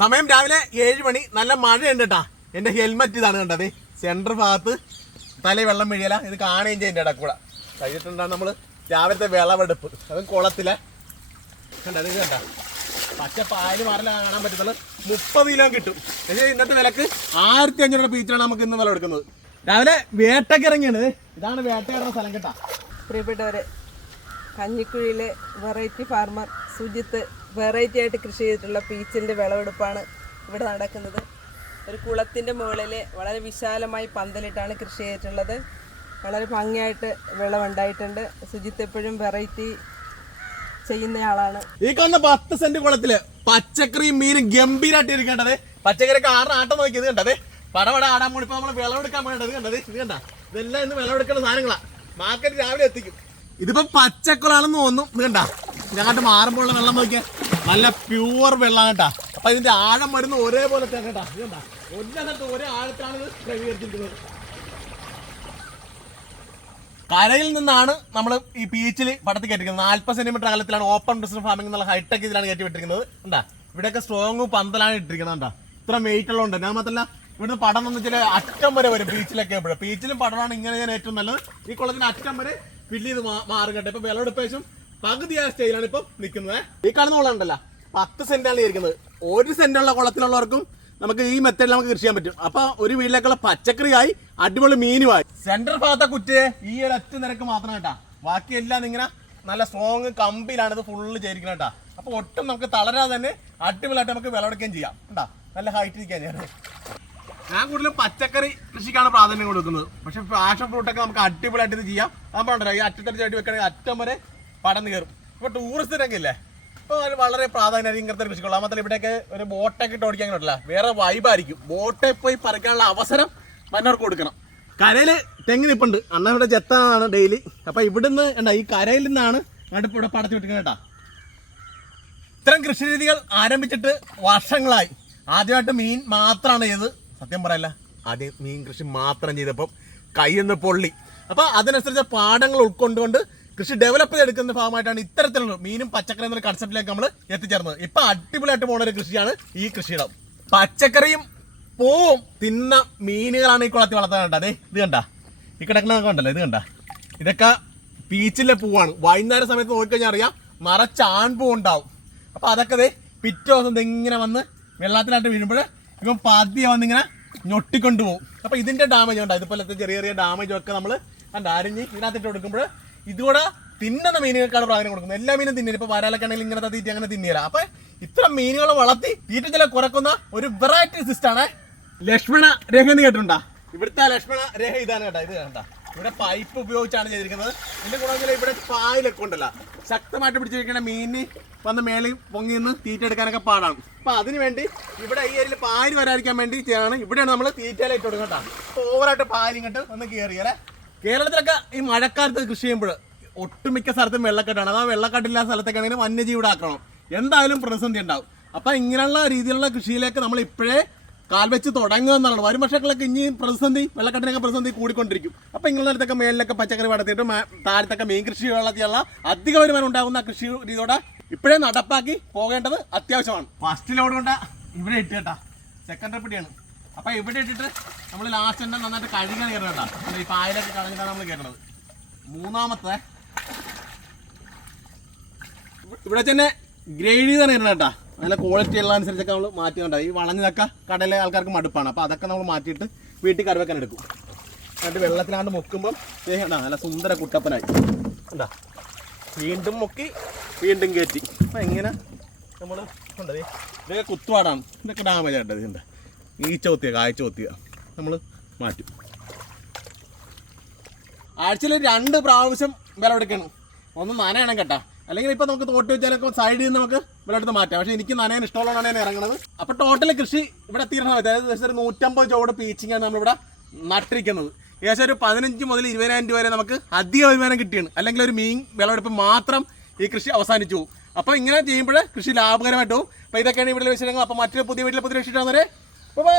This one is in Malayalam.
സമയം രാവിലെ ഏഴ് മണി. നല്ല മഴയുണ്ട് കേട്ടാ എന്റെ ഹെൽമെറ്റ് ഇതാണ് കണ്ടത്. സെന്റർ ഭാഗത്ത് തല വെള്ളം വീഴിയല ഇത് കാണുകയും ചെയ്യും ഇട കൂടെ. കഴിഞ്ഞിട്ടുണ്ടാ നമ്മൾ രാവിലത്തെ വിളവെടുപ്പ്. അത് കുളത്തിലെ. കണ്ട? ഇത് പച്ച പാൽ മാറില്ല കാണാൻ പറ്റത്തുള്ളൂ. മുപ്പത് കിലോ കിട്ടും. പക്ഷേ ഇന്നത്തെ വിലക്ക് ആയിരത്തി അഞ്ഞൂറ് പീച്ചാണ് നമുക്ക് ഇന്ന് വില എടുക്കുന്നത് രാവിലെ വേട്ടക്കിറങ്ങിയാണ്. ഇതാണ് വേട്ടയിറങ്ങുന്ന സ്ഥലം കേട്ടാ. പ്രിയപ്പെട്ടവരെ കഞ്ഞിക്കുഴിയിലെ വെറൈറ്റി ഫാർമർ സുജിത്ത് വെറൈറ്റി ആയിട്ട് കൃഷി ചെയ്തിട്ടുള്ള പീച്ചിന്റെ വിളവെടുപ്പാണ് ഇവിടെ നടക്കുന്നത്. ഒരു കുളത്തിന്റെ മുകളിൽ വളരെ വിശാലമായി പന്തലിട്ടാണ് കൃഷി ചെയ്തിട്ടുള്ളത്. വളരെ ഭംഗിയായിട്ട് വിളവുണ്ടായിട്ടുണ്ട്. സുജിത്ത് എപ്പോഴും വെറൈറ്റി ചെയ്യുന്നയാളാണ്. ഈ കാണുന്ന പത്ത് സെന്റ് കുളത്തിൽ പച്ചക്കറി മീനും ഗംഭീരമായിട്ട് ഇരിക്കേണ്ടത് പച്ചക്കറിയൊക്കെ ആറ് ആട്ടം നോക്കി ഇത് കണ്ടത്. പടവട ആടാൻ കൂടി ഇപ്പൊ നമ്മൾ വിളവെടുക്കാൻ വേണ്ടത് കണ്ടത്. ഇത് കണ്ട? ഇതെല്ലാം ഇന്ന് വിളവെടുക്കേണ്ട സാധനങ്ങളാണ് മാർക്കറ്റ് രാവിലെ എത്തിക്കും. ഇതിപ്പോ പച്ചക്കുളാണെന്ന് തോന്നുന്നു. ഇത് ഞങ്ങട്ട് മാറുമ്പോഴുള്ള വെള്ളം നോക്കിയാൽ നല്ല പ്യൂർ വെള്ളം കേട്ടാ. അപ്പൊ ഇതിന്റെ ആഴം വരുന്ന ഒരേപോലെ തന്നെ കേട്ടാ. ഇത് കണ്ട? ഒരേ ആഴത്താണ് ക്രമീകരിച്ചിരിക്കുന്നത്. കരയിൽ നിന്നാണ് നമ്മൾ ഈ ബീച്ചിൽ പടത്തി കയറ്റിക്കുന്നത് നാല്പത് സെന്റിമീറ്റർ അകലത്തിലാണ് ഓപ്പൺ ബിസിനസ് ഫാമിംഗ് എന്നുള്ള ഹൈടെക് ഇതിലാണ് കയറ്റി വിട്ടിരിക്കുന്നത് ഉണ്ടാ ഇവിടെയൊക്കെ സ്ട്രോങ് പന്തലാണ് ഇട്ടിരിക്കുന്നത് ഉണ്ടാ ഇത്ര വെയിറ്റ് ഉള്ളതുണ്ട് ഞാൻ മാത്രമല്ല ഇവിടുന്ന് പടം എന്ന് വെച്ചാൽ അറ്റം വരെ വരും ബീച്ചിലൊക്കെ എപ്പോഴും ബീച്ചിലും പടമാണ് ഇങ്ങനെ ഞാൻ ഏറ്റവും നല്ലത്. ഈ കുളത്തിന് അറ്റം വരെ ചെയ്ത് മാ- മാറും കേട്ടോ ഇപ്പൊ വിളവെടുപ്പേശം ആ സ്റ്റേജിലാണ് ഇപ്പം നിൽക്കുന്നത്. ഈ കാണുന്ന കുളം ഉണ്ടല്ലോ. പത്ത് സെന്റാണ് ഇരിക്കുന്നത്. ഒരു സെന്റുള്ള കുളത്തിലുള്ളവർക്കും നമുക്ക് ഈ മെത്തേഡിൽ നമുക്ക് കൃഷി ചെയ്യാൻ പറ്റും. അപ്പൊ ഒരു വീട്ടിലേക്കുള്ള പച്ചക്കറിയായി അടിപൊളി മീനുമായി. സെന്റർ ഭാഗത്തെ കുറ്റിയെ ഈ ഒരു ഒറ്റ നിരക്ക് മാത്രം കേട്ടാ. ബാക്കിയെല്ലാം ഇങ്ങനെ നല്ല സ്ട്രോങ് കമ്പിയിലാണ് ഇത് ഫുള്ള് ചെയ്തിരിക്കുന്നത് കേട്ടാ. അപ്പൊ ഒട്ടും നമുക്ക് തളരാതെ തന്നെ അടിപൊളിയായിട്ട് നമുക്ക് വിളവെടുക്കുകയും ചെയ്യാം. കേട്ടാ നല്ല ഹൈറ്റ് ഇരിക്കാൻ ഞാൻ ഞാൻ കൂടുതലും പച്ചക്കറി കൃഷിക്കാണ് പ്രാധാന്യം കൊടുക്കുന്നത്. പക്ഷെ പാഷൻ ഫ്രൂട്ടൊക്കെ നമുക്ക് അടിപൊളിയായിട്ട് ഇത് ചെയ്യാം. അതുകൊണ്ടല്ലോ ഈ അറ്റത്തടി ചാട്ടി വെക്കണമെങ്കിൽ അറ്റം വരെ പടന്ന് കയറും. ഇപ്പൊ ടൂറിസ്റ്റ് രംഗമില്ലേ? ഇപ്പോൾ വളരെ പ്രാധാന്യം ഇങ്ങനത്തെ കൃഷിക്കുള്ള. മാത്രമല്ല ഇവിടെയൊക്കെ ഒരു ബോട്ടൊക്കെ ഇട്ട് ഓടിക്കാൻ പറ്റില്ല. വേറെ വൈബായിരിക്കും ബോട്ടെ പോയി പറിക്കാനുള്ള അവസരം മന്നവർക്ക് കൊടുക്കണം. കരയിൽ തെങ്ങ് നിപ്പുണ്ട്. അന്ന ഇവിടെ ചെത്താനാണ് ഡെയിലി അപ്പൊ ഇവിടുന്ന് എന്താ ഈ കരയിൽ നിന്നാണ് അങ്ങോട്ട് ഇവിടെ പടച്ചു വിട്ടിരിക്കുന്നത് കേട്ടാ. ഇത്തരം കൃഷി രീതികൾ ആരംഭിച്ചിട്ട് വർഷങ്ങളായി. ആദ്യമായിട്ട് മീൻ മാത്രമാണ് ചെയ്ത് സത്യം പറയല്ല. ആദ്യം മീൻ കൃഷി മാത്രം ചെയ്തപ്പം കൈയൊന്ന് പൊള്ളി. അപ്പൊ അതിനനുസരിച്ച് പാഠങ്ങൾ ഉൾക്കൊണ്ടുകൊണ്ട് കൃഷി ഡെവലപ്പ് ചെയ്തെടുക്കുന്ന ഭാഗമായിട്ടാണ് ഇത്തരത്തിലുള്ള മീനും പച്ചക്കറി എന്നൊരു കൺസെപ്റ്റിലേക്ക് നമ്മൾ എത്തിച്ചേർന്നത്. ഇപ്പൊ അടിപൊളിയായിട്ട് പോകുന്ന ഒരു കൃഷിയാണ് ഈ കൃഷിയിടം. പച്ചക്കറിയും പൂവും തിന്ന മീനുകളാണ് ഈ കുളത്തിൽ വളർത്താൻ അതെ ഇത് കണ്ട? ഈ കിടക്കണ കണ്ടല്ലോ ഇത് കണ്ട? ഇതൊക്കെ ബീച്ചിലെ പൂവാണ്. വൈകുന്നേര സമയത്ത് നോക്കിക്കഴിഞ്ഞാൽ അറിയാം മറച്ച ആൺപൂ ഉണ്ടാവും അപ്പൊ അതൊക്കെ ദേ പിറ്റേ ദിവസം ഇങ്ങനെ വന്ന് വെള്ളത്തിലായിട്ട് വീഴുമ്പോൾ ഇവൻ പതിയെ വന്നിങ്ങനെ ഞൊട്ടിക്കൊണ്ട് പോകും അപ്പോൾ ഇതിന്റെ ഡാമേജ് ഉണ്ട് ഇതുപോലത്തെ ചെറിയ ചെറിയ ഡാമേജ് ഒക്കെ നമ്മൾ കണ്ട? അരിഞ്ഞ് ഇതിനകത്തിട്ട് കൊടുക്കുമ്പോൾ ഇതുകൂടെ തിന്നുന്ന മീനുകൾക്കാണ് പ്രാധാന്യം കൊടുക്കുന്നത്. എല്ലാ മീനും തിന്നില്ല. ഇപ്പോൾ വരാലൊക്കെ ആണെങ്കിൽ ഇങ്ങനത്തെ തീറ്റി അങ്ങനെ തിന്നില്ല. അപ്പോൾ ഇത്ര മീനുകളെ വളർത്തി തീറ്റ ചില കുറക്കുന്ന ഒരു വെറൈറ്റി സിസ്റ്റാണ് ലക്ഷ്മണ രേഖ എന്ന് കേട്ടിട്ടുണ്ടാ? ഇവിടുത്തെ ലക്ഷ്മണ രേഖ ഇതാണ് കേട്ടോ. ഇത് കണ്ട? ഇവിടെ പൈപ്പ് ഉപയോഗിച്ചാണ് ചെയ്തിരിക്കുന്നത്. ഇതിന്റെ വെച്ചാൽ ഇവിടെ പായലൊക്കെ ഉണ്ടല്ല. ശക്തമായിട്ട് പിടിച്ചിരിക്കുന്ന മീനിന് വന്ന് മേളിൽ പൊങ്ങി നിന്ന് തീറ്റ എടുക്കാനൊക്കെ പാടാണ്. അപ്പൊ അതിന് വേണ്ടി ഇവിടെ ഈ ഏരിയയിൽ പാൽ വരാതിരിക്കാൻ വേണ്ടി ചെയ്യാണ്. ഇവിടെയാണ് നമ്മൾ കൊടുക്കുക കേട്ടോ. ഓവറായിട്ട് പാൽ ഇങ്ങോട്ട് ഒന്ന് കയറിയാലേ കേരളത്തിലൊക്കെ ഈ മഴക്കാലത്ത് കൃഷി ചെയ്യുമ്പോൾ ഒട്ടുമിക്ക സ്ഥലത്തും വെള്ളക്കെട്ടാണ്. അതാ വെള്ളക്കെട്ടില്ലാത്ത സ്ഥലത്തൊക്കെ വന്യജീവിടെ ആക്കണം എന്തായാലും പ്രതിസന്ധി ഉണ്ടാവും. അപ്പൊ ഇങ്ങനെയുള്ള രീതിയിലുള്ള കൃഷിയിലേക്ക് നമ്മൾ ഇപ്പോഴേ കാൽ വെച്ച് തുടങ്ങുക എന്നുള്ളത് വരും വർഷങ്ങളൊക്കെ ഇനിയും പ്രതിസന്ധി വെള്ളക്കെട്ടിനൊക്കെ പ്രതിസന്ധി കൂടിക്കൊണ്ടിരിക്കും. അപ്പൊ ഇങ്ങനെ അടുത്തൊക്കെ മേളിലൊക്കെ പച്ചക്കറി വളർത്തിയിട്ട് താഴത്തൊക്കെ മീൻ കൃഷി വളർത്തിയുള്ള അധിക വരുമാനം ഉണ്ടാകുന്ന കൃഷി രീതിയോടെ ഇപ്പോഴേ നടപ്പാക്കി പോകേണ്ടത് അത്യാവശ്യമാണ്. ഫസ്റ്റ് ലോഡ് കൊണ്ട് ഇവിടെ ഇട്ട് കേട്ടാ സെക്കൻഡ് പിടിയാണ് അപ്പൊ ഇവിടെ ഇട്ടിട്ട് നമ്മൾ ലാസ്റ്റ് തന്നെ നന്നായിട്ട് കഴുകാൻ കയറേണ്ട ഈ പായലൊക്കെ കളഞ്ഞിട്ടാണ് നമ്മൾ കയറണത്. മൂന്നാമത്തെ ഇവിടെ തന്നെ ഗ്രേഡ് ചെയ്താണ് കേട്ടാ. നല്ല ക്വാളിറ്റി ഉള്ള അനുസരിച്ചൊക്കെ നമ്മൾ മാറ്റിയുണ്ടാവും ഈ വളഞ്ഞതൊക്കെ കടയിലെ ആൾക്കാർക്ക് മടുപ്പാണ്. അപ്പോൾ അതൊക്കെ നമ്മൾ മാറ്റിയിട്ട് വീട്ടിൽ കറിവെക്കാൻ എടുക്കും. എന്നിട്ട് വെള്ളത്തിലാണ്ട് മുക്കുമ്പം ദേ നല്ല സുന്ദര കുട്ടപ്പനായി. എന്താ വീണ്ടും മുക്കി വീണ്ടും കയറ്റി അപ്പം എങ്ങനെ നമ്മൾ ഉണ്ടത് ഇതൊക്കെ കുത്തുവാടാണ് ഇതൊക്കെ ഡാമേജ് ആയിട്ടത് ഇതുണ്ട് ഈച്ച കൊത്തിയ കാഴ്ച കൊത്തിയ നമ്മൾ മാറ്റും. ആഴ്ചയിൽ രണ്ട് പ്രാവശ്യം വിളവെടുക്കണം ഒന്ന് നനയണം കേട്ടാ. അല്ലെങ്കിൽ ഇപ്പൊ നമുക്ക് തോട്ടി വെച്ചാലൊക്കെ സൈഡിൽ നിന്ന് നമുക്ക് വിളവെടുത്ത് മാറ്റാം. പക്ഷെ എനിക്ക് നനയാൻ ഇഷ്ടമുള്ളതാണ് ഞാൻ ഇറങ്ങുന്നത് അപ്പൊ ടോട്ടൽ കൃഷി ഇവിടെ തീരണ അതായത് ഏകദേശം ഒരു നൂറ്റമ്പത് ചോട് പീച്ചിങ്ങാണ് നമ്മളിവിടെ നട്ടിരിക്കുന്നത്. ഏകദേശം ഒരു പതിനഞ്ച് മുതൽ ഇരുപതിനായിരം രൂപ വരെ നമുക്ക് അധിക വരുമാനം കിട്ടിയാണ് അല്ലെങ്കിൽ ഒരു മീൻ വിളവെടുപ്പ് മാത്രം ഈ കൃഷി അവസാനിച്ചു. പോകും അപ്പൊ ഇങ്ങനെ ചെയ്യുമ്പോൾ കൃഷി ലാഭകരമായിട്ട് അപ്പൊ ഇതൊക്കെയാണ് ഇവിടെ വിശേഷങ്ങൾ. അപ്പൊ മറ്റൊരു പുതിയ വീട്ടിലെ പുതിയ വിഷയം ബൈ